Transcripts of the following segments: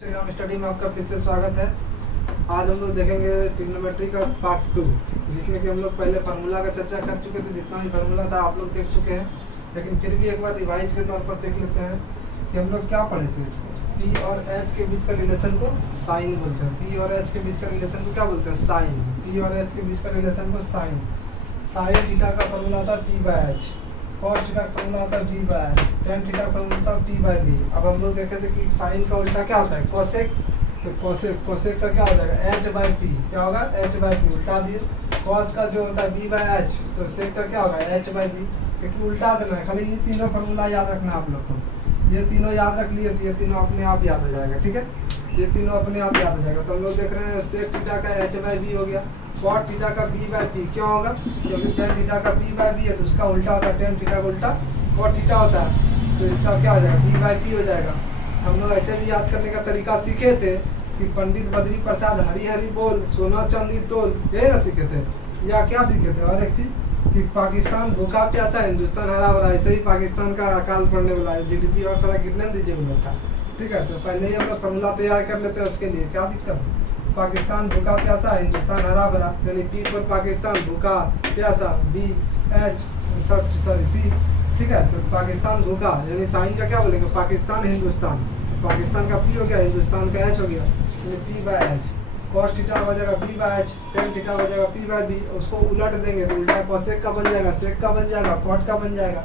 Instagram study में आपका फिर से स्वागत है। आज हम लोग देखेंगे ट्रिग्नोमेट्री का पार्ट 2, जिसमें कि हम लोग पहले फार्मूला का चर्चा कर चुके थे। जितना भी फार्मूला था आप लोग देख चुके हैं, लेकिन फिर भी एक बार रिवाइज के तौर पर देख लेते हैं कि हम लोग क्या पढ़े थे। पी और एच के बीच का रिलेशन को साइन बोलते हैं। पी और एच के बीच का रिलेशन को क्या बोलते हैं? साइन। पी और एच के बीच का रिलेशन को साइन। साइन थीटा का फार्मूला होता है P by H, cos theta का फार्मूला होता है बी बाय टेन थीटा का फार्मूला होता है पी बाय बी। अब हम लोग देखे थे कि साइन का उल्टा क्या होता है? कोसेक। तो कोसेक का क्या हो जाएगा? H by P. क्या होगा? H by P. उल्टा दिए। कॉस का जो होता है बी बाय एच, तो सेक का क्या होगा? H by B. क्योंकि उल्टा देना है, खाली ये तीनों फार्मूला याद रखना है आप लोग को। ये तीनों याद रख लिए तो ये तीनों अपने आप याद हो जाएगा। ठीक है, ये तीनों अपने आप याद हो जाएगा। तो हम लोग देख रहे हैं सेक थीटा का एच बाय बी हो गया, कॉट थीटा का बी बाय पी। क्या होगा? क्योंकि टेन थीटा का बी बाय बी है तो उसका उल्टा होता है टेन थीटा का उल्टा कॉट थीटा होता है, तो इसका क्या हो जाएगा? बी बाय पी हो जाएगा। हम लोग ऐसे भी याद करने का तरीका सीखे थे कि पंडित बद्री प्रसाद हरी हरी बोल, सोना चांदी तोल, यही ना सीखे थे। या क्या सीखे थे? और एक चीज कि पाकिस्तान भूखा प्यासा, हिंदुस्तान हरा भरा। ऐसे ही पाकिस्तान का अकाल पड़ने वाला है। जीडीपी और थोड़ा गिरने दीजिए उन लोग का। ठीक है, तो पहले ही हम लोग फॉर्मूला तैयार कर लेते हैं। उसके लिए क्या दिक्कत है? पाकिस्तान भूखा प्यासा, हिंदुस्तान हरा भरा, यानी पी पर पाकिस्तान भूखा प्यासा, बी एच पी। ठीक है, तो पाकिस्तान भूखा यानी साइन का क्या बोलेंगे? पाकिस्तान हिंदुस्तान। पाकिस्तान का पी हो गया, हिंदुस्तान का एच हो गया, यानी P by H. Cos theta हो जाएगा B by H, tan theta हो जाएगा पी बाय बी। उसको उलट देंगे तो उल्टा कोसेक का बन जाएगा, सेक का बन जाएगा, कॉट का बन जाएगा।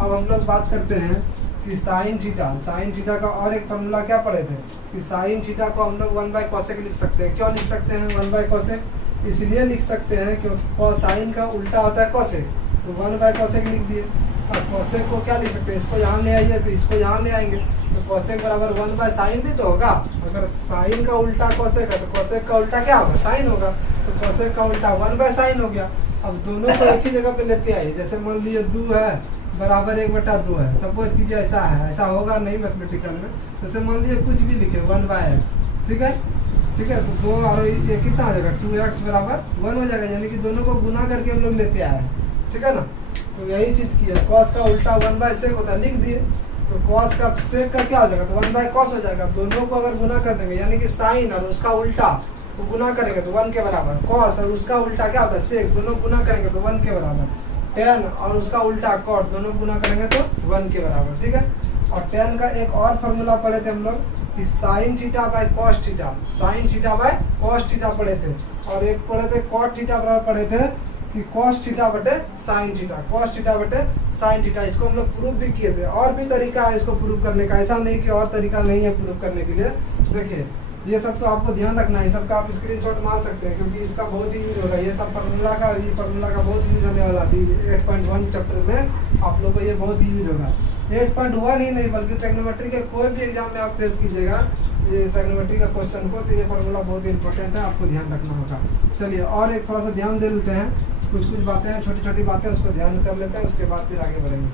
अब हम लोग बात करते हैं कि साइन थीटा का और एक फॉर्मूला क्या पढ़े थे कि साइन थीटा को हम लोग 1 बाय कोसेक लिख सकते हैं। क्यों लिख सकते हैं 1 बाय कोसेक? इसलिए लिख सकते हैं क्योंकि साइन का उल्टा होता है कोसेक, तो 1 बाय कोसेक लिख दिए। और कोसेक को क्या लिख सकते हैं? इसको यहाँ ले आइए तो इसको यहाँ ले आएंगे, तो कोसेक बराबर 1 बाय साइन भी तो होगा। अगर साइन का उल्टा कोसेक है तो कोसेक का उल्टा क्या होगा? साइन होगा। तो कोसेक का उल्टा 1 बाय साइन हो गया। अब दोनों को एक ही जगह पे लेते आइए। जैसे मान लीजिए 2 है बराबर 1/2 है, सपोज कीजिए ऐसा है। ऐसा होगा नहीं मैथमेटिकल में। जैसे मान लीजिए कुछ भी लिखे 1 बाय एक्स। ठीक है, ठीक है, तो 2 और ये कितना हो जाएगा? 2x बराबर 1 हो जाएगा, यानी कि दोनों को गुना करके हम लोग लेते आए। ठीक है ना, तो यही चीज़ की है। कॉस का उल्टा 1 बाय सेक होता है, लिख दिए। तो कॉस का सेक का क्या हो जाएगा? तो 1 बाय कॉस हो जाएगा। दोनों को अगर गुना कर देंगे, यानी कि साइन और उसका उल्टा वो गुना करेंगे तो 1 के बराबर। कॉस और उसका उल्टा क्या होता है? सेक। दोनों गुना करेंगे तो 1 के बराबर। टेन और उसका उल्टा कॉट, दोनों गुना करेंगे तो 1 के बराबर। ठीक है, और टेन का एक और फॉर्मूला पढ़े थे हम लोग कि sine theta by cos theta. Sine theta by cos theta पढ़े थे। और एक पढ़े थे कॉट थीटा बराबर पढ़े थे कि कॉस थीटा बटे साइन थीटा। कॉस थीटा बटे साइन थीटा, इसको हम लोग प्रूफ भी किए थे। और भी तरीका है इसको प्रूफ करने का, ऐसा नहीं कि और तरीका नहीं है प्रूफ करने के लिए। देखिए ये सब तो आपको ध्यान रखना है। सबका आप स्क्रीनशॉट मार सकते हैं क्योंकि इसका बहुत ही यूज होगा। ये सब फार्मूला का बहुत यूज होने वाला अभी 8.1 चैप्टर में आप लोग को ये बहुत ही यूज होगा। 8.1 ही नहीं बल्कि ट्रिग्नोमेट्री के कोई भी एग्जाम में आप फेस कीजिएगा ये ट्रिग्नोमेट्री का क्वेश्चन को, तो ये फार्मूला बहुत ही इंपॉर्टेंट है, आपको ध्यान रखना होगा। चलिए और एक थोड़ा सा ध्यान दे लेते हैं। कुछ बातें हैं, छोटी छोटी बातें, उसको ध्यान कर लेते हैं, उसके बाद फिर आगे बढ़ेंगे।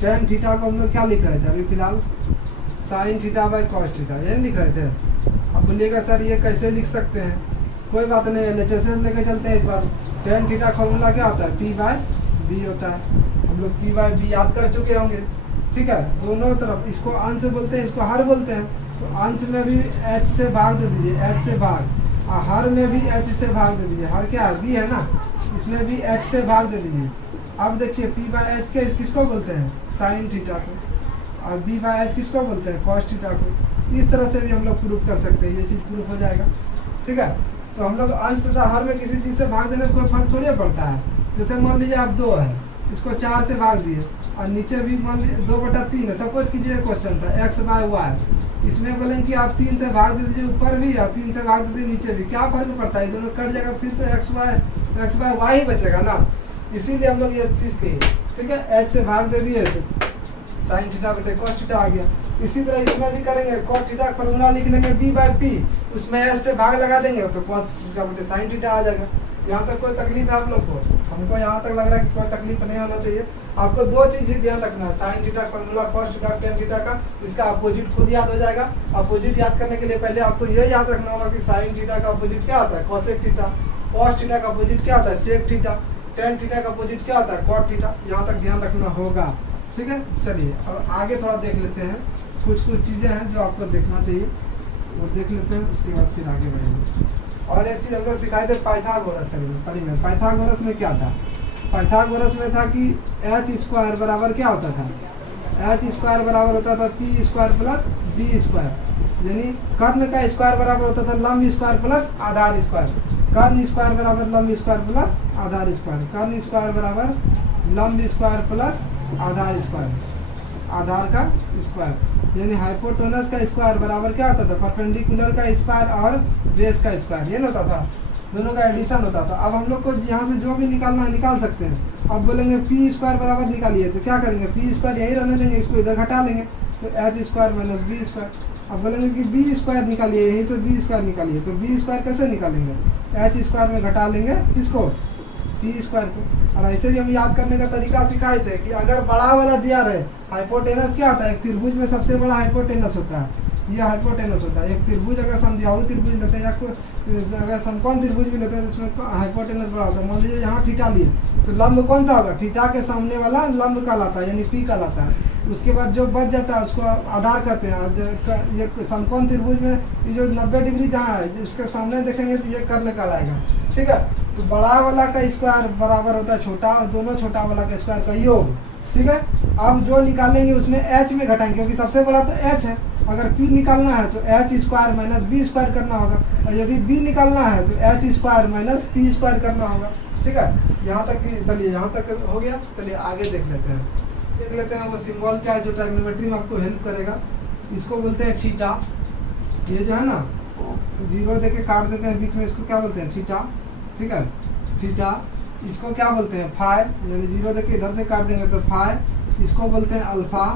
टेन थीटा को हम लोग क्या लिख रहे थे अभी फिलहाल? Sine theta by cos theta, यही लिख रहे थे। अब बोलिएगा सर ये कैसे लिख सकते हैं? कोई बात नहीं, एलएचएस लेके चलते हैं इस बार। टेन थीटा फॉर्मूला क्या होता है? पी बाय बी होता है। हम लोग पी बाय बी याद कर चुके होंगे। ठीक है, दोनों तरफ इसको अंश बोलते हैं, इसको हर बोलते हैं। तो अंश में भी एच से भाग दे दीजिए, एच से भाग। और हर में भी एच से भाग दे दीजिए। हर क्या है? बी है ना, इसमें भी एच से भाग दे दीजिए। अब देखिए पी बाय एच के किसको बोलते हैं? साइन थीटा को। और बी बाय एच किसको बोलते हैं? कॉस थीटा को। इस तरह से भी हम लोग प्रूफ कर सकते हैं, ये चीज़ प्रूफ हो जाएगा। ठीक है, तो हम लोग अंश तथा हर में किसी चीज़ से भाग देने में कोई फर्क थोड़ी पड़ता है। जैसे मान लीजिए आप 2 है, इसको 4 से भाग दिए, और नीचे भी मान लीजिए 2/3 है। सपोज कीजिए क्वेश्चन था x बाय वाई, इसमें बोलेंगे कि आप 3 से भाग दे दीजिए ऊपर भी और 3 से भाग दे दीजिए नीचे भी। क्या फर्क पड़ता है? दोनों कट जाएगा, फिर तो x बाय वाई ही बचेगा ना। इसीलिए हम लोग ये चीज़ कही। ठीक है, h से भाग दे दिए तो साइन थीटा बटे कॉस थीटा आ गया। इसी तरह इसमें भी करेंगे। कॉस थीटा का फॉर्मूला लिख लेंगे बी बाय पी, उसमें एस से भाग लगा देंगे तो कॉस थीटा बटे साइन थीटा आ जाएगा। यहाँ तक कोई तकलीफ है आप लोग को? हमको यहाँ तक लग रहा है कि कोई तकलीफ नहीं होना चाहिए। आपको 2 चीज़ ही ध्यान रखना है, sine theta formula, cos theta, tan theta का। इसका अपोजिट खुद याद हो जाएगा। अपोजिट याद करने के लिए पहले आपको ये याद रखना होगा कि साइन थीटा का अपोजिट क्या होता है? Cosec theta. कॉस थीटा का अपोजिट क्या होता है? Sec theta. टेन थीटा का अपोजिट क्या होता है? Cot theta. यहाँ तक ध्यान रखना होगा। ठीक है, चलिए अब आगे थोड़ा देख लेते हैं। कुछ चीज़ें हैं जो आपको देखना चाहिए। वो देख लेते हैं, उसके बाद फिर आगे बढ़ेंगे। और एक चीज़ हम लोग सिखाए थे पाइथागोरस परिमेय। पाइथागोरस में क्या था? पाइथागोरस में था कि एच स्क्वायर बराबर क्या होता था? एच स्क्वायर बराबर होता था P square plus B square, यानी कर्ण का स्क्वायर बराबर होता था लंब स्क्वायर प्लस आधार स्क्वायर। कर्ण स्क्वायर बराबर लंब स्क्वायर प्लस आधार स्क्वायर। कर्ण स्क्वायर बराबर लंब स्क्वायर प्लस आधार स्क्वायर, आधार का स्क्वायर, यानी हाइपोटेनस का स्क्वायर बराबर क्या होता था? परपेंडिकुलर का स्क्वायर और बेस का स्क्वायर, ये ना होता था, दोनों का एडिशन होता था। अब हम लोग को यहाँ से जो भी निकालना है निकाल सकते हैं। अब बोलेंगे पी स्क्वायर बराबर निकालिए, तो क्या करेंगे? पी स्क्वायर यही रहने देंगे, इसको इधर घटा लेंगे, तो H square minus B square. अब बोलेंगे कि बी स्क्वायर निकालिए, यहीं से बी स्क्वायर निकालिए, तो बी स्क्वायर कैसे निकालेंगे? एच स्क्वायर में घटा लेंगे किसको? पी स्क्वायर को। और ऐसे भी हम याद करने का तरीका सिखाए थे कि अगर बड़ा वाला दिया रहे, हाइपोटेनस क्या होता है? एक त्रिभुज में सबसे बड़ा हाइपोटेनस होता है, ये हाइपोटेनस होता है। एक त्रिभुज अगर समद्विबाहु त्रिभुज लेते हैं या अगर समकोण त्रिभुज भी लेते हैं तो उसमें हाइपोटेनस बड़ा होता है। मान लीजिए यहाँ थीटा लिए, तो लंब कौन सा होगा? थीटा के सामने वाला लंब कहलाता है, यानी पी कहलाता है। उसके बाद जो बच जाता है उसको आधार कहते हैं। ये समकोण त्रिभुज में ये जो 90 डिग्री जहाँ है उसके सामने देखेंगे तो ये कर्ण कहलाएगा, ठीक है। तो बड़ा वाला का स्क्वायर बराबर होता है छोटा, और दोनों छोटा वाला का स्क्वायर का योग, ठीक है। अब जो निकालेंगे उसमें एच में घटाएंगे, क्योंकि सबसे बड़ा तो एच है। अगर पी निकालना है तो H square minus B square करना होगा, और यदि बी निकालना है तो H square minus P square करना होगा, ठीक है। यहाँ तक चलिए, यहाँ तक हो गया। चलिए आगे देख लेते हैं वो सिंबल क्या है जो ट्राइगोनोमेट्री में आपको हेल्प करेगा। इसको बोलते हैं थीटा। ये जो है ना, जीरो देके काट देते हैं बीच में, इसको क्या बोलते हैं? थीटा, ठीक है, थीटा। इसको क्या बोलते हैं? फाई, यानी जीरो देके इधर से काट देंगे तो फाई। इसको बोलते हैं अल्फा,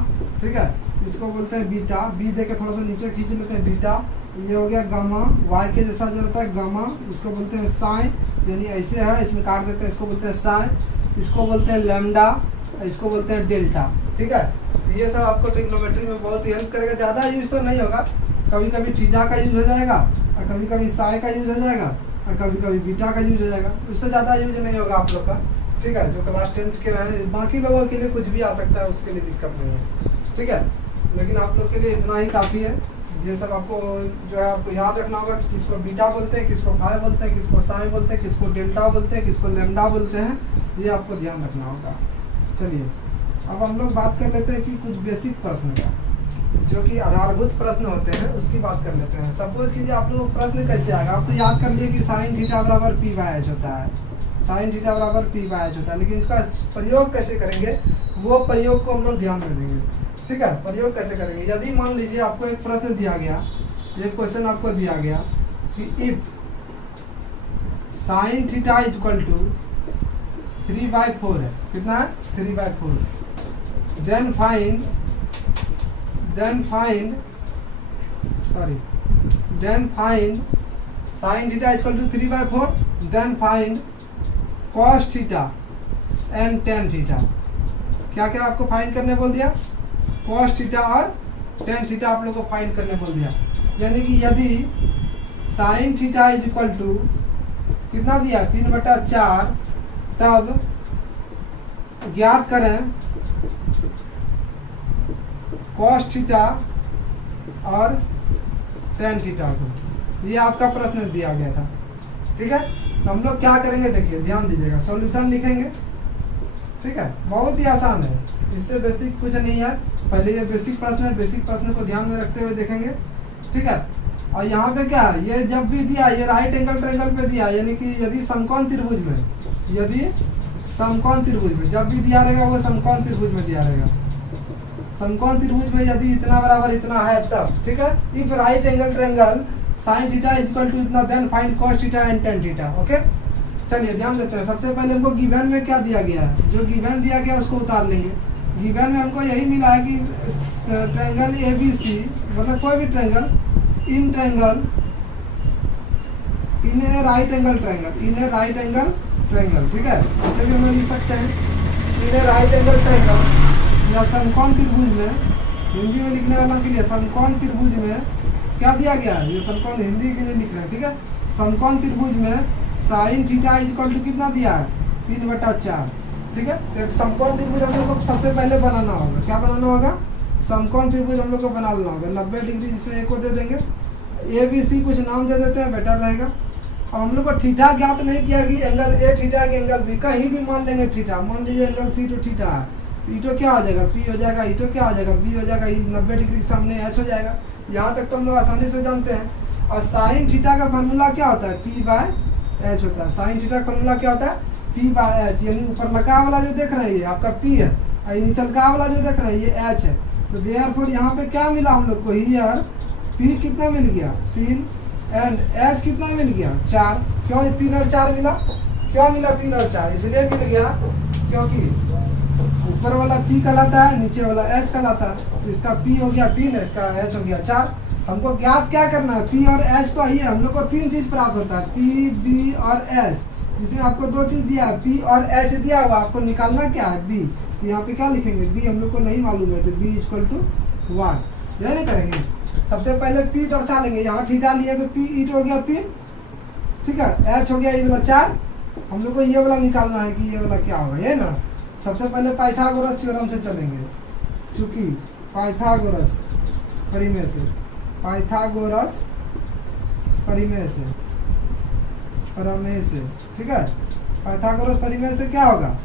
ठीक है। इसको बोलते हैं बीटा, बी देके थोड़ा सा नीचे खींच लेते हैं, बीटा। ये हो गया गामा, वाई के जैसा जो रहता है गामा। इसको बोलते हैं साइन, यानी ऐसे है, इसमें काट देते हैं, इसको बोलते हैं साइन। इसको बोलते हैं लैम्डा, इसको बोलते हैं डेल्टा, ठीक है। तो ये सब आपको ट्रिग्नोमेट्री में बहुत ही हेल्प करेगा। ज़्यादा यूज तो नहीं होगा, कभी कभी थीटा का यूज हो जाएगा, और कभी कभी साई का यूज हो जाएगा, और कभी कभी बीटा का यूज हो जाएगा। उससे ज़्यादा यूज नहीं होगा आप लोग का, ठीक है। जो क्लास 10th के हैं, बाकी लोगों के लिए कुछ भी आ सकता है, उसके लिए दिक्कत नहीं है, ठीक है। लेकिन आप लोग के लिए इतना ही काफ़ी है। ये सब आपको जो है आपको याद रखना होगा कि किसको बीटा बोलते हैं, किसको फाई बोलते हैं, किसको साई बोलते हैं, किसको डेल्टा बोलते हैं, किसको लैम्डा बोलते हैं, ये आपको ध्यान रखना होगा। चलिए अब हम लोग बात कर लेते हैं कि कुछ बेसिक प्रश्न का, जो कि आधारभूत प्रश्न होते हैं, उसकी बात कर लेते हैं। सपोज कीजिए आप लोग प्रश्न कैसे आएगा? आप तो याद कर लिए कि साइन थीटा बराबर पी बाय एच होता है, साइन थीटा बराबर पी बाय एच होता है, लेकिन इसका प्रयोग कैसे करेंगे वो प्रयोग को हम लोग ध्यान में देंगे, ठीक है। प्रयोग कैसे करेंगे? यदि मान लीजिए आपको एक प्रश्न दिया गया, एक क्वेश्चन आपको दिया गया कि if sine theta is equal to 3/4 है, कितना है? 3/4। Then find sine theta is equal to 3/4, then find cos theta and tan theta. क्या क्या आपको फाइंड करने बोल दिया? कॉस थीटा और टेन थीटा आप लोग को फाइंड करने बोल दिया। यानी कि यदि sine theta is equal to कितना दिया? 3/4, तब ज्ञात करें कॉस थीटा और टेन थीटा को। ये आपका प्रश्न दिया गया था, ठीक है। तो हम लोग क्या करेंगे, देखिए ध्यान दीजिएगा, सॉल्यूशन लिखेंगे, ठीक है। बहुत ही आसान है, इससे बेसिक कुछ नहीं है। पहले ये बेसिक प्रश्न है, बेसिक प्रश्न को ध्यान में रखते हुए देखेंगे, ठीक है। और यहाँ पे क्या है, ये जब भी दिया, ये राइट एंगल ट्रायंगल पे दिया, यानी कि यदि समकोण त्रिभुज में, जब भी दिया रहेगा वो समकोण त्रिभुज में दिया रहेगा। समकोण त्रिभुज में यदि इतना बराबर इतना है तब, ठीक है। If right angle triangle sine theta is equal to इतना, then find cos theta and tan theta, okay. चलिए ध्यान देते हैं। सबसे पहले हमको गिवन में क्या दिया गया है, जो गिवन दिया गया उसको उतार लेंगे। गिवन में हमको यही मिला है कि ट्रायंगल ABC, मतलब कोई भी triangle, in triangle in A right angle triangle, ठीक है। ऐसे भी हम लोग लिख सकते हैं, इन ए राइट एंगल ट्रायंगल, या समकोण त्रिभुज में, हिंदी में लिखने वालों के लिए समकोण त्रिभुज में क्या दिया गया है, ये समकोण हिंदी के लिए लिख रहे हैं, ठीक है। समकोण त्रिभुज में sine theta is equal to कितना दिया है? 3/4, ठीक है। तो एक समकोण त्रिभुज हम लोग को सबसे पहले बनाना होगा। क्या बनाना होगा? समकोण त्रिभुज हम लोग को बना लेना होगा। 90 डिग्री इसमें एक को दे देंगे, ए बी सी कुछ नाम दे देते हैं, बेटर रहेगा। अब हम लोग को थीटा ज्ञात नहीं किया कि एंगल ए थीटा के एंगल बी, कहीं भी मान लेंगे थीटा, मान लीजिए एंगल सी टू थीटा है, तो ईटो क्या हो जाएगा, पी हो जाएगा, ईटो क्या हो जाएगा, बी हो जाएगा, 90 डिग्री के सामने एच हो जाएगा। यहाँ तक तो हम लोग आसानी से जानते हैं। और साइन थीटा का फार्मूला क्या होता है, पी बाय एच होता है। साइन थीटा का फार्मूला क्या होता है, पी बाय एच, यानी ऊपर लगा वाला जो देख रहे हैं आपका पी है, और नीचलका वाला जो देख रहे हैं ये एच है। तो देयरफॉर यहाँ पे क्या मिला हम लोग को, हियर पी कितना मिल गया 3 एंड एच कितना मिल गया 4। क्यों 3 और 4 मिला, क्यों मिला 3 और 4, इसलिए मिल गया क्योंकि ऊपर वाला पी कहलाता है, नीचे वाला एच कहलाता है। तो इसका पी हो गया 3 है, इसका एच हो गया 4। हमको ज्ञात क्या करना है, पी और एच तो आइए हम लोग को 3 चीज प्राप्त होता है, पी बी और एच, जिसमें आपको 2 चीज दिया है, पी और एच दिया हुआ, आपको निकालना क्या है बी। तो यहाँ पे क्या लिखेंगे, बी हम लोग को नहीं मालूम है, तो बी इक्वल टू 1, यह नहीं करेंगे। सबसे पहले पी दर्शा लेंगे, यहाँ थीटा लिए तो पी ईट हो गया 3, ठीक है, एच हो गया ये वाला 4। हम लोग को ये वाला निकालना है कि ये वाला क्या होगा, ये ना। सबसे पहले पाइथागोरस थ्योरम से चलेंगे, चूंकि पाइथागोरस परिमेय से, पाइथागोरस परिमेय से, प्रमेय से, ठीक है। पाइथागोरस परिमेय से क्या होगा,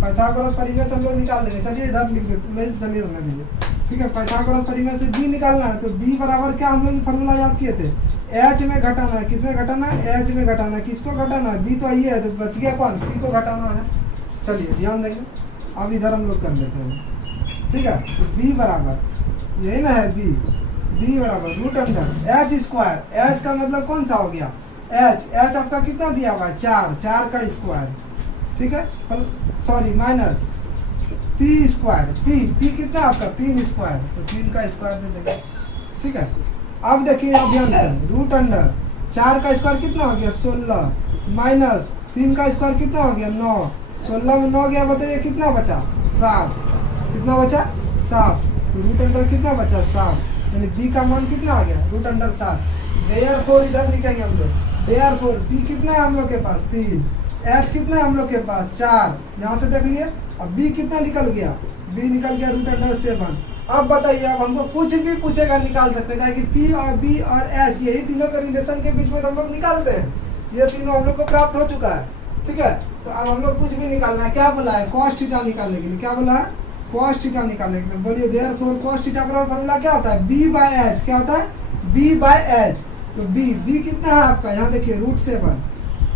पाइथागोरस परिमेय से हम लोग निकाल लेंगे। चलिए इधर लिख देते, चलिए रहने दीजिए, ठीक है। पाइथागोरस परिमेय से बी निकालना है, तो बी बराबर क्या हम लोग फार्मूला याद किए थे, एच में घटाना है, किसमें घटाना है, एच में घटाना है। किसको घटाना है, बी तो ये है, तो बच गया कौन, पी को घटाना है। चलिए ध्यान देंगे, अब इधर हम लोग कर लेते हैं, ठीक है। तो बी बराबर यही ना है, बी बराबर root under H square, H का मतलब कौन सा हो गया, एच आपका कितना दिया हुआ है 4 का स्क्वायर, ठीक है, sorry minus P square, P कितना आपका 3 स्क्वायर, तो 3 का स्क्वायर दे देंगे, ठीक है। अब देखिए ध्यान से, रूट अंडर 4 का स्क्वायर कितना हो गया 16, माइनस 3 का स्क्वायर कितना हो गया 9, 16 में 9 गया, बताइए कितना बचा 7, कितना बचा 7, तो रूट अंडर कितना बचा 7, यानी बी का मान कितना आ गया रूट अंडर 7। देयरफॉर इधर लिखेंगे हम लोग, देयरफॉर पी कितना है हम लोग के पास 3, एच कितना है हम लोग के पास 4, यहाँ से देख लिए। अब बी कितना निकल गया, बी निकल गया रूट अंडर 7। अब बताइए, अब हमको कुछ भी पूछेगा निकाल सकते हैं, कि पी और बी और एच यही तीनों के रिलेशन के बीच में हम लोग निकालते हैं, ये तीनों हम लोग को प्राप्त हो चुका है, ठीक है। तो अब हम लोग कुछ भी निकालना है, क्या बोला है कॉस थीटा निकालने के लिए, क्या बोला है कॉस थीटा निकालने के लिए। बोलिए देयरफॉर कॉस थीटा बराबर फार्मूला क्या होता है, बी बाय एच, क्या होता है बी बाय एच। तो बी कितना है आपका, यहाँ देखिए रूट 7,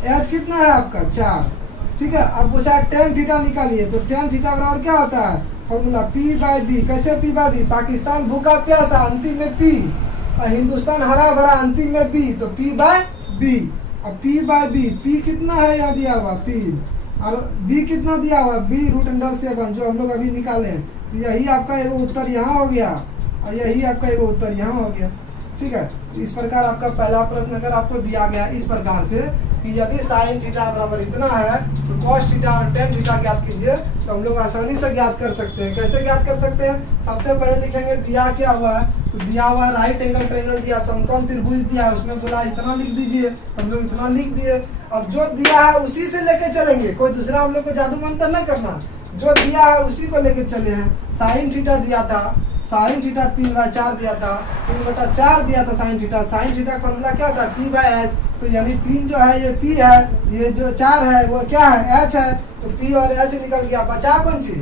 एच कितना है आपका 4, ठीक है। अब पूछा tan थीटा निकालिए, तो tan थीटा बराबर क्या होता है फॉर्मूला P बाय बी। कैसे P बाय बी, पाकिस्तान भूखा प्यासा अंतिम में P, और हिंदुस्तान हरा भरा अंतिम में B, तो P बाय बी। अब P बाय बी, P कितना है यहाँ दिया हुआ 3, और B कितना दिया हुआ B रूट अंडर 7, जो हम लोग अभी निकाले हैं। तो यही आपका एगो उत्तर यहाँ हो गया, और यही आपका एगो उत्तर यहाँ हो गया, ठीक है। तो इस प्रकार आपका पहला प्रश्न अगर आपको दिया गया इस प्रकार से कि यदि साइन थीटा बराबर इतना है तो कॉस थीटा और टेन थीटा ज्ञात कीजिए, तो हम लोग आसानी से ज्ञात कर सकते हैं। कैसे ज्ञात कर सकते हैं, सबसे पहले लिखेंगे दिया क्या हुआ है, तो दिया हुआ राइट एंगल ट्रायंगल दिया, समकोण त्रिभुज दिया, उसमें बोला इतना लिख दीजिए, हम लोग इतना लिख दिए। अब जो दिया है उसी से लेके चलेंगे, कोई दूसरा हम लोग को जादू मंत्र नहीं करना, जो दिया है उसी को लेके चले हैं। साइन थीटा दिया था, साइन थीटा 3/4 दिया था, 3/4 दिया था साइन थीटा। साइन थीटा का फॉर्मूला क्या था P बाय एच, तो यानी 3 जो है ये P है, ये जो 4 है वो क्या है H है, तो P और H निकल गया। बचा कौन सी,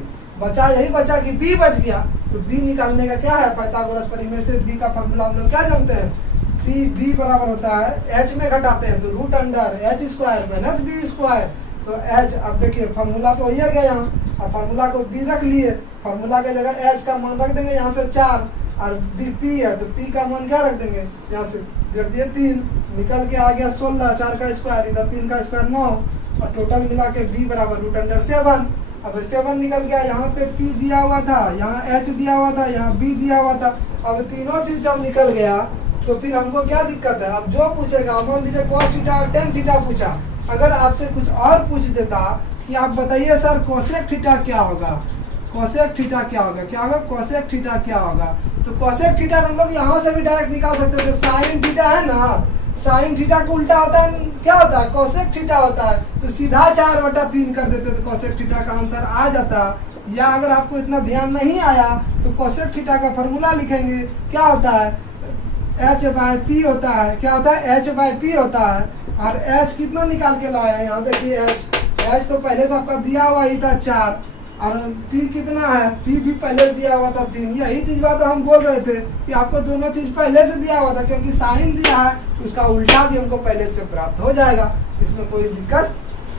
बचा यही बचा कि B बच गया। तो B निकालने का क्या है, पाइथागोरस परिमेय से B का फॉर्मूला हम लोग क्या जानते हैं, B बराबर होता है H में घटाते हैं तो root under H square minus B square. तो H, अब देखिए फॉर्मूला तो वही गया यहाँ, अब फार्मूला को B रख लिए, फार्मूला के जगह H का मान रख देंगे यहाँ से 4, और P है तो P का मान क्या रख देंगे, यहाँ से रख दिए 3, निकल के आ गया 16, 4 का स्क्वायर इधर 3 का स्क्वायर 9, और टोटल मिला के B बराबर रूट अंडर 7। अब 7 निकल गया, यहाँ पे P दिया हुआ था, यहाँ H दिया हुआ था, यहाँ B दिया हुआ था। अब तीनों चीज जब निकल गया तो फिर हमको क्या दिक्कत है, अब जो पूछेगा, मान लीजिए cos थीटा और tan थीटा पूछा, अगर आपसे कुछ और पूछ देता कि आप बताइए सर कोसेक थीटा क्या होगा, कोसेक थीटा क्या होगा, क्या होगा कोसेक थीटा क्या होगा, तो कोसेक थीटा हम लोग यहाँ से भी डायरेक्ट निकाल सकते थे। साइन थीटा है ना, साइन थीटा का उल्टा होता है क्या होता है, कोसेक थीटा होता है, तो सीधा 4/3 कर देते तो कोसेक थीटा का आंसर आ जाता। या अगर आपको इतना ध्यान नहीं आया तो कोसेक थीटा का फॉर्मूला लिखेंगे, क्या होता है एच बाई पी होता है, क्या होता है, एच बाई पी होता है। और एच कितना निकाल के लाया है, यहाँ देखिए एच तो पहले से आपका दिया हुआ ही था 4, और पी कितना है, पी भी पहले दिया हुआ था 3। यही चीज बात हम बोल रहे थे कि आपको दोनों चीज पहले से दिया हुआ था, क्योंकि साइन दिया है तो उसका उल्टा भी हमको पहले से प्राप्त हो जाएगा, इसमें कोई दिक्कत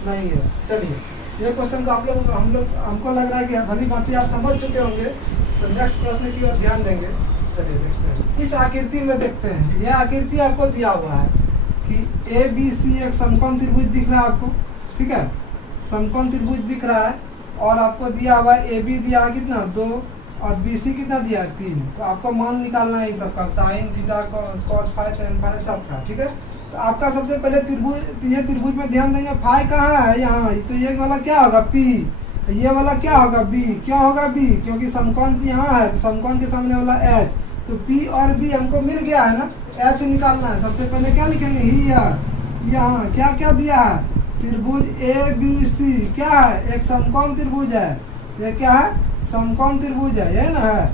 नहीं है। चलिए ये क्वेश्चन को आप लोग हमको लग रहा है कि भली भांति आप समझ चुके होंगे, तो नेक्स्ट प्रश्न की ओर ध्यान देंगे। चलिए देखते हैं, इस आकृति में देखते हैं। यह आकृति आपको दिया हुआ है कि ए बी सी एक समकोण त्रिभुज दिख रहा है आपको, ठीक है, समकोण त्रिभुज दिख रहा है, और आपको दिया हुआ है ए बी दिया है कितना 2 और बी सी कितना दिया है 3। तो आपको मान निकालना है सबका, sine theta cos phi tan phi सबका, ठीक है। तो आपका सबसे पहले त्रिभुज, ये त्रिभुज में ध्यान देंगे, फाई कहाँ है, यहाँ, तो ये वाला क्या होगा पी, ये वाला क्या होगा बी, क्या होगा बी, क्योंकि समकोण यहाँ है तो समकोण के सामने वाला एच, तो पी और बी हमको मिल गया है ना। एच निकालना है, सबसे पहले क्या लिखेंगे, ही यहाँ क्या क्या दिया है, त्रिभुज ए बी सी क्या है, एक समकोण त्रिभुज है, ये क्या है, समकोण त्रिभुज है, ये ना है,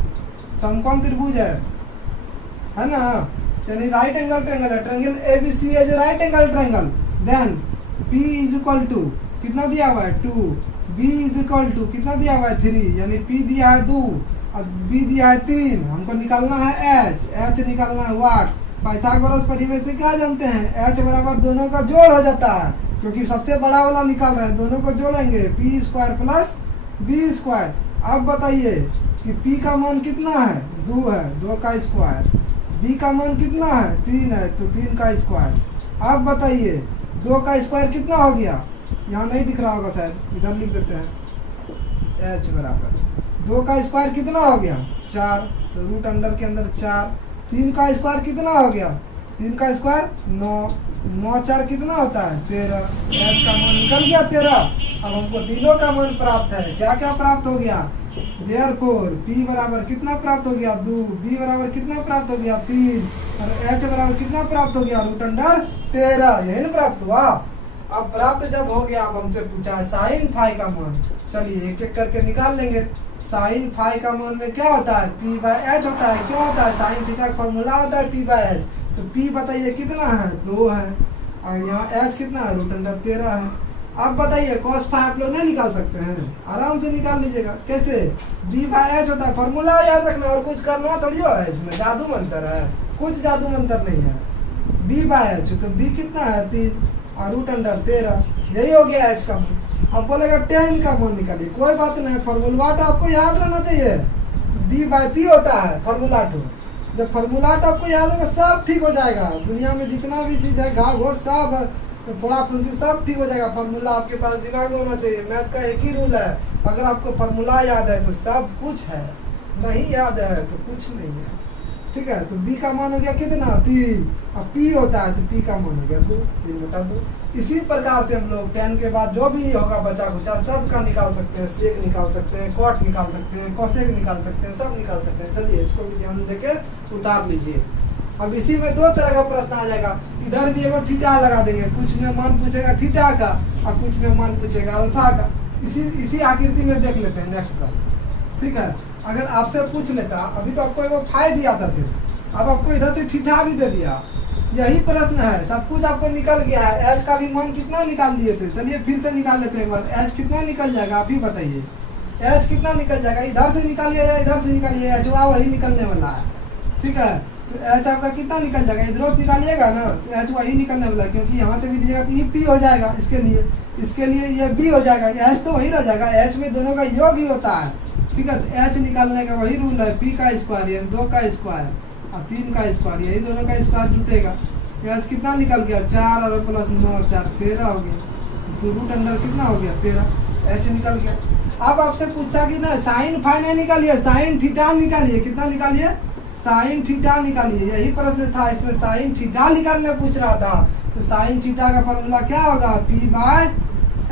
समकोण त्रिभुज है ना, यानी राइट एंगल ट्रायंगल है, triangle A B C is right angle triangle. Then P is equal to कितना दिया हुआ है 2, B इज इक्वल टू कितना दिया हुआ है 3, यानी P दिया है 2 और B दिया है 3। हमको निकालना है H निकालना है वाट, पाइथागोरस परिमेय से क्या जानते हैं, H बराबर दोनों का जोड़ हो जाता है, क्योंकि सबसे बड़ा वाला निकाल रहे हैं, दोनों को जोड़ेंगे P square plus B square. अब बताइए कि P का मान कितना है, 2 है, 2 का स्क्वायर, B का मान कितना है 3 है, तो 3 का स्क्वायर। अब बताइए 2 का स्क्वायर कितना हो गया, यहाँ नहीं दिख रहा होगा शायद, इधर लिख देते हैं, H बराबर 2 का स्क्वायर कितना हो गया 4, तो रूट अंडर के अंदर 4। 3 का स्क्वायर कितना हो गया, 3 का स्क्वायर 9, 9 4 कितना होता है 13, H का मान निकल गया 13। अब हमको तीनों का मान प्राप्त है, क्या क्या प्राप्त हो गया, देयरफॉर P बराबर कितना प्राप्त हो गया 2, B बराबर कितना प्राप्त हो गया 3, और H बराबर कितना प्राप्त हो गया रूट अंडर 13, यही ना प्राप्त हुआ। अब प्राप्त जब हो गया, अब हमसे पूछा है साइन फाई का मान, चलिए एक एक करके निकाल लेंगे। साइन फाई का मान में क्या होता है, P बाय H होता है, क्यों होता है, साइन थीटा का फॉर्मूला होता है P बाय H, तो P बताइए कितना है 2 है, और यहाँ H कितना है रूट अंडर 13 है। अब बताइए कॉस फाई आप लोग नहीं निकाल सकते हैं, आराम से निकाल लीजिएगा, कैसे, B बाय H होता है, फॉर्मूला याद रखना, और कुछ करना थोड़ी हो है, इसमें जादू मंतर है, कुछ जादू मंतर नहीं है। B बाय H, तो B कितना है 3 और रूट अंडर 13, यही हो गया H का मान। अब बोलेगा 10 का मान निकालिए, कोई बात नहीं, फॉर्मूला तो आपको याद रहना चाहिए, B बाय P होता है फॉर्मूला टू। जब फॉर्मूला तो आपको याद होगा सब ठीक हो जाएगा, दुनिया में जितना भी चीज़ है घाव घोष सब फोड़ा फुंसी सब ठीक हो जाएगा। फार्मूला आपके पास दिमाग में होना चाहिए, मैथ का एक ही रूल है, अगर आपको फार्मूला याद है तो सब कुछ है, नहीं याद है तो कुछ नहीं है, ठीक है। तो B का मान हो गया कितना 3, और P होता है तो P का मान हो गया 2, 3/2। इसी प्रकार से हम लोग 10 के बाद जो भी होगा बचा खुचा सब का निकाल सकते हैं, सेक निकाल सकते हैं, कॉट निकाल सकते हैं, कोसेक निकाल सकते हैं, सब निकाल सकते हैं। चलिए इसको भी ध्यान देके उतार लीजिए। अब इसी में 2 तरह का प्रश्न आ जाएगा, इधर भी एगो थीटा लगा देंगे, कुछ में मान पूछेगा थीटा का और कुछ में मान पूछेगा अल्फा का। इसी आकृति में देख लेते हैं नेक्स्ट प्रश्न, ठीक है। अगर आपसे पूछ लेता, अभी तो आपको एगो फाई दिया था सिर्फ, अब आपको इधर से थीटा भी दे दिया, यही प्रश्न है, सब कुछ आपको निकल गया है। H का भी मान कितना निकाल लिए थे, चलिए फिर से निकाल लेते हैं एक बार। H कितना निकल जाएगा आप ही बताइए, H कितना निकल जाएगा, इधर से निकालिए या इधर से निकालिए, H वही निकलने वाला है, ठीक है। तो H आपका कितना निकल जाएगा, इधर से निकालिएगा ना तो H वही निकलने वाला है, क्योंकि यहाँ से भी दीजिएगा तो ये P हो जाएगा, इसके लिए ये B हो जाएगा, H तो वही रह जाएगा, H में दोनों का योग ही होता है, ठीक है। तो H निकालने का वही रूल है, P का स्क्वायर यानी 2 का स्क्वायर और 3 का स्क्वायर, यही दोनों का स्क्वायर जुटेगा। H कितना निकल गया 4 और प्लस 9 4 13 हो गया, तो रूट अंडर कितना हो गया 13, H निकल गया। अब आपसे पूछा कि ना साइन फाई नहीं निकालिए, साइन थीटा निकालिए, कितना निकालिए साइन थीटा निकालिए, यही प्रश्न था, इसमें साइन थीटा निकालने पूछ रहा था। तो साइन थीटा का फॉर्मूला क्या होगा P बाय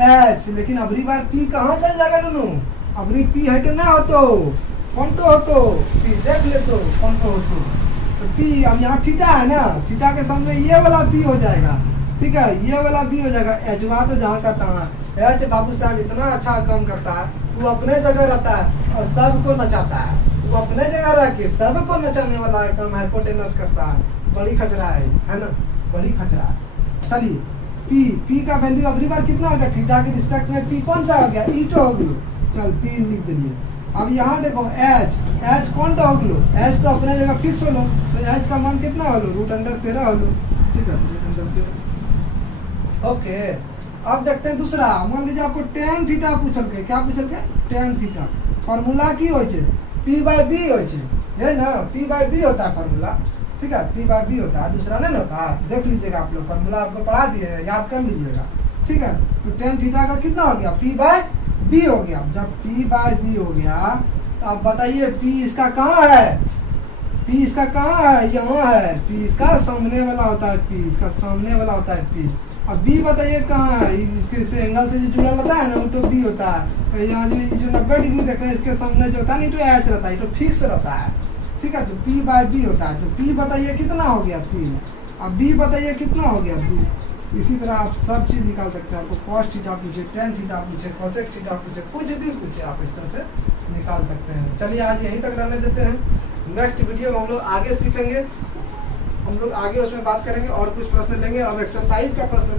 H, लेकिन अबरी बार P कहाँ चल जाएगा दोनों, अबरी P है तो ना हो तो कौन तो हो तो P देख ले तो कौन तो हो तो P, अब यहाँ थीटा है ना, थीटा के सामने ये वाला P हो जाएगा, ठीक है, ये वाला B हो जाएगा। H हुआ तो जहाँ का तहाँ, H बाबू साहब इतना अच्छा काम करता है, वो अपने जगह रहता है और सबको नचाता है, वो अपने जगह रह के सबको नचाने वाला काम हाइपोटेनस करता है। बड़ी खचरा है ना, बड़ी खचरा है। चलिए पी का वैल्यू अगली बार कितना होगा, थीटा के रिस्पेक्ट में पी कौन सा हो गया, ई तो हो गलो। चल 3 लिख दिए। अब यहाँ देखो एच कौन तो हो गलो, एच तो अपने जगह फिक्स हो लो, तो एच का मान कितना हो लो, √13 हो लो। ठीक है, √13। ओके, अब देखते हैं दूसरा। मान लीजिए आपको tan थीटा पूछल के, क्या पूछल के, tan थीटा। फार्मूला की हो P/B हो है ना, P/B होता है फार्मूला। ठीक है, P/B होता है, दूसरा नहीं होता है। देख लीजिएगा आप लोग, फार्मूला आपको पढ़ा दिए, याद कर लीजिएगा। ठीक है, तो tan थीटा का कितना हो गया, P/B हो गया। जब P/B हो गया तो आप बताइए P इसका कहाँ है, P इसका कहाँ है, यहाँ है। P इसका सामने वाला होता है, P इसका सामने वाला होता है P। अब B बताइए कहाँ है, इसके से एंगल से जो जुड़ा रहता है ना वो तो B होता है। यहाँ जो 90 डिग्री देख रहे हैं इसके सामने जो होता है ना तो H रहता है, तो फिक्स रहता है। ठीक है, तो P/B होता है। तो P बताइए कितना हो गया 3, अब B बताइए कितना हो गया 2। इसी तरह आप सब चीज़ निकाल सकते हैं। आपको cos थीटा पूछे, tan थीटा पूछे, cosec थीटा पूछे, कुछ भी पूछे आप इस तरह से निकाल सकते हैं। चलिए आज यहीं तक रहने देते हैं। नेक्स्ट वीडियो में हम लोग आगे सीखेंगे, हम लोग आगे उसमें बात करेंगे और कुछ प्रश्न लेंगे। अब एक्सरसाइज का प्रश्न